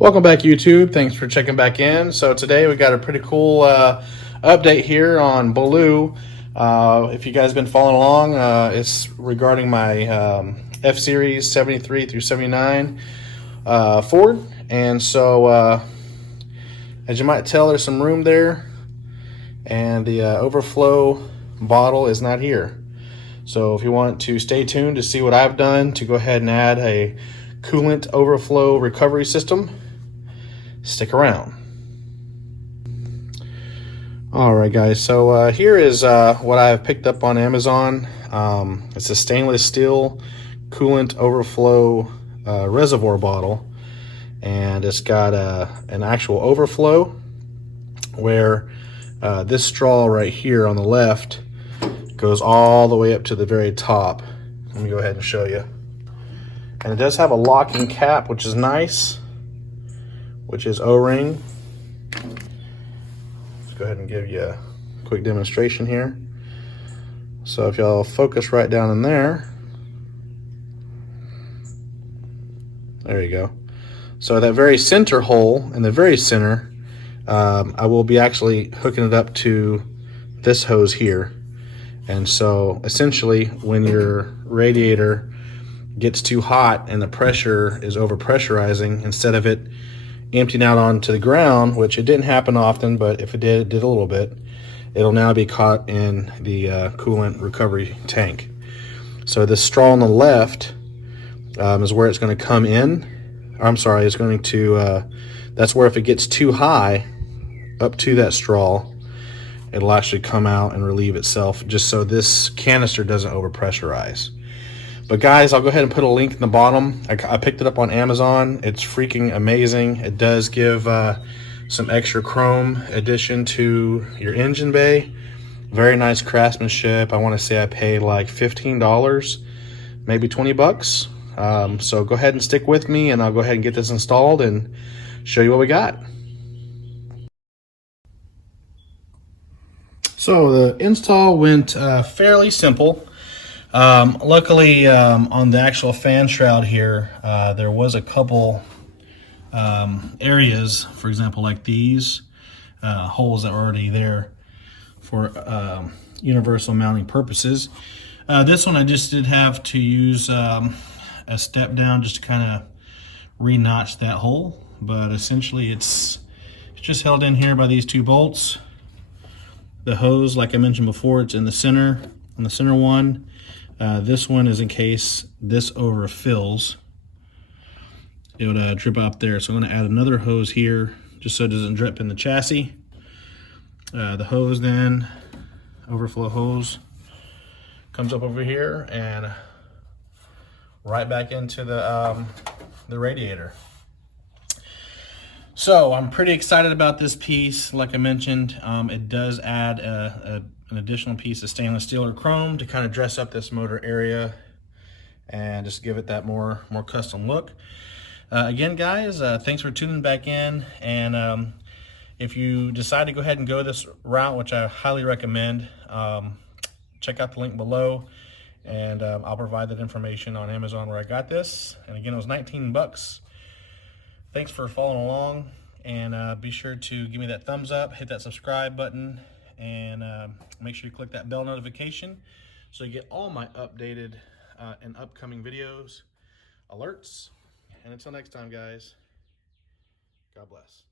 Welcome back, YouTube. Thanks for checking back in. So today we got a pretty cool update here on Baloo. If you guys been following along, it's regarding my F-Series 73 through 79 Ford. And so as you might tell, there's some room there, and the overflow bottle is not here. So if you want to stay tuned to see what I've done to go ahead and add a coolant overflow recovery system, stick around. Alright guys, so here is what I've picked up on Amazon. It's a stainless steel coolant overflow reservoir bottle, and it's got an actual overflow where this straw right here on the left goes all the way up to the very top. Let me go ahead and show you. And it does have a locking cap, which is nice, which is O-ring. Let's go ahead and give you a quick demonstration here. So if y'all focus right down in there, there you go. So that very center hole in the very center, I will be actually hooking it up to this hose here. And so essentially when your radiator gets too hot and the pressure is over pressurizing, instead of it emptying out onto the ground, which it didn't happen often, but if it did a little bit, it'll now be caught in the coolant recovery tank. So this straw on the left is where it's going to come in. I'm sorry, it's going to, that's where if it gets too high up to that straw, it'll actually come out and relieve itself, just so this canister doesn't over pressurize. But guys, I'll go ahead and put a link in the bottom. I picked it up on Amazon. It's freaking amazing. It does give some extra chrome addition to your engine bay. Very nice craftsmanship. I want to say I paid like $15, maybe 20 bucks. So go ahead and stick with me, and I'll go ahead and get this installed and show you what we got. So the install went fairly simple. Luckily, on the actual fan shroud here, there was a couple areas, for example, like these holes that were already there for universal mounting purposes. This one I just did have to use a step down just to kind of re-notch that hole, but essentially it's just held in here by these two bolts. The hose, like I mentioned before, it's in the center, on the center one. This one is in case this overfills, it would drip out there. So I'm going to add another hose here just so it doesn't drip in the chassis. The hose then, overflow hose, comes up over here and right back into the radiator. So I'm pretty excited about this piece. Like I mentioned, it does add an additional piece of stainless steel or chrome to kind of dress up this motor area and just give it that more custom look. Again, guys, thanks for tuning back in. And if you decide to go ahead and go this route, which I highly recommend, check out the link below, and I'll provide that information on Amazon where I got this. And again, it was 19 bucks. Thanks for following along, and be sure to give me that thumbs up, hit that subscribe button, and make sure you click that bell notification so you get all my updated and upcoming videos, alerts. And until next time, guys, God bless.